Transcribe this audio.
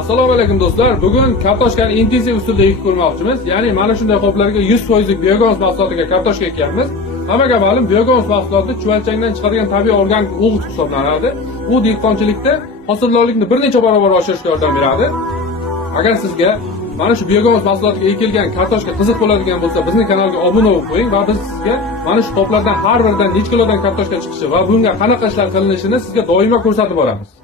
Assalomu alaykum do'stlar. Bugun kartoshkani intensiv usulda ekib ko'rmoqchimiz. Ya'ni mana shunday qoplarga 100% biogaz mahsulotiga kartoshka ekkanmiz. Hammaga ma'lum, biogaz mahsuloti chuvalchangdan chiqadigan tabiiy organik o'g'it hisoblanadi. U dehqonchilikda hosildorlikni bir necha barobar oshirishga yordam beradi. Agar sizga mana shu biogaz mahsulotiga ekilgan kartoshka qiziq bo'ladigan bo'lsa, bizning kanalga obuna bo'lib qo'ying va biz sizga mana shu qoplardan har biridan necha kilodan kartoshka chiqishi va bunga qanaqa ishlar qilinishini sizga doimo ko'rsatib boramiz.